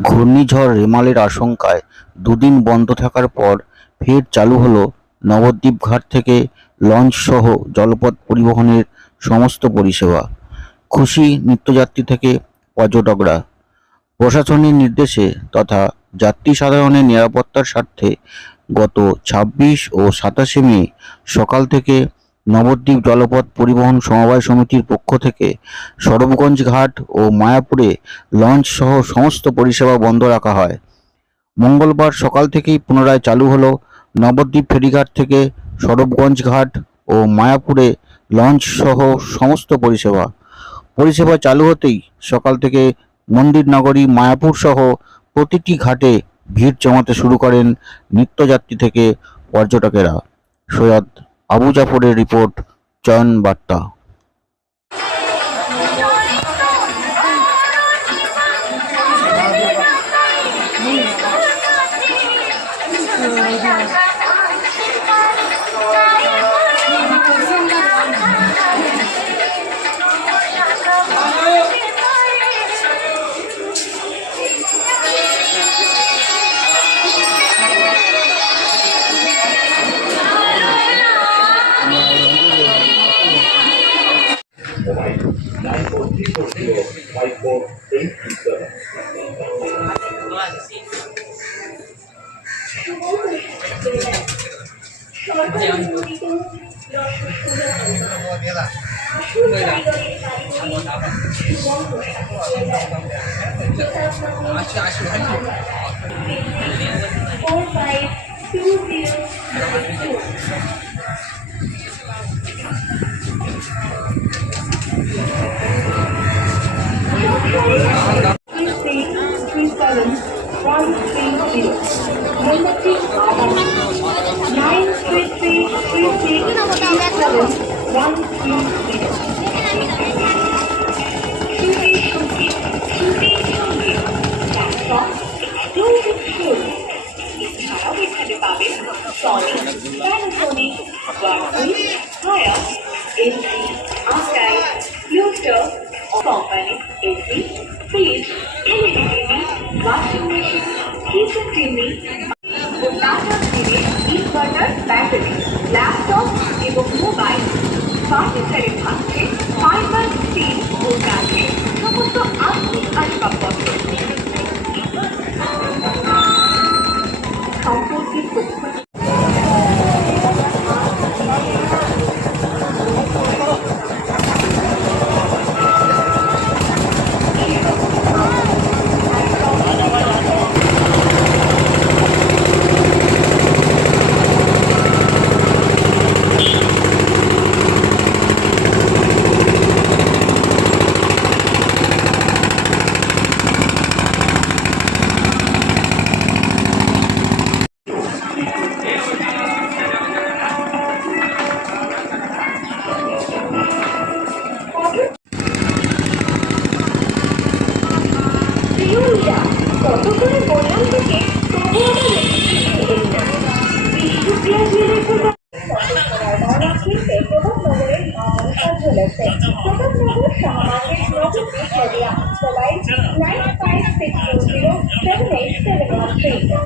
ঘূর্ণিঝড় রেমালের আশঙ্কায় দুদিন বন্ধ থাকার পর ফের চালু হলো নবদ্বীপ ঘাট থেকে লঞ্চসহ জলপথ পরিবহনের সমস্ত পরিষেবা। খুশি নিত্যযাত্রী থেকে পর্যটকরা। প্রশাসনের নির্দেশে তথা যাত্রী সাধারণের নিরাপত্তার স্বার্থে গত ২৬ ও ২৭শে মে সকাল থেকে নবদ্বীপ জলপথ পরিবহন সমবায় সমিতির পক্ষ থেকে সরবগঞ্জ ঘাট ও মায়াপুরে লঞ্চসহ সমস্ত পরিষেবা বন্ধ রাখা হয়। মঙ্গলবার সকাল থেকেই পুনরায় চালু হলো নবদ্বীপ ফেরিঘাট থেকে সরবগঞ্জ ঘাট ও মায়াপুরে লঞ্চসহ সমস্ত পরিষেবা চালু হতেই সকাল থেকে মন্দির নগরী মায়াপুর সহ প্রতিটি ঘাটে ভিড় জমাতে শুরু করেন নিত্যযাত্রী থেকে পর্যটকেরা। সৈয়দ আবু জাফরের রিপোর্ট, চয়ন বার্তা। Company AC, fridge, LED TV, washing machine, kitchen chimney, Tata fridge, inverter, battery, laptop এবং মোবাইল, ফার্নিচারের থাকছে ফাইবার, স্টিল ও কাঠের সমস্ত আধুনিক আসবাবপত্র। সম্পত্তির তথ্য কত করে বললাম থেকে তবু প্রতাপনগরের মা চলেছে। প্রতাপনগর শাহবাগের নবদ্বীপ মোবাইল 9560078713।